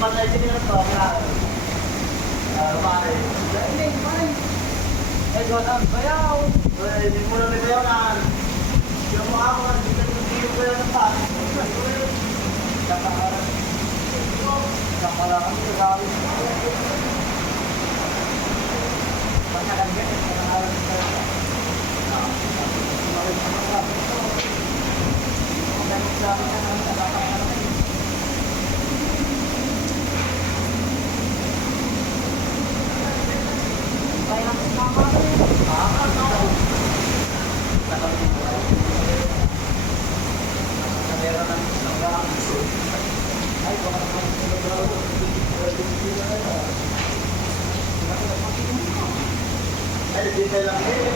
matay din yung to, claro. Pare. Hindi, pare. Ay, doon bayaw. Hindi mo lang may bayaw. Yung mga ako, hindi ko bayaw ng pa. Kapala kami sa sabi. Basta lang yan, pangalan sa ay, dito lang.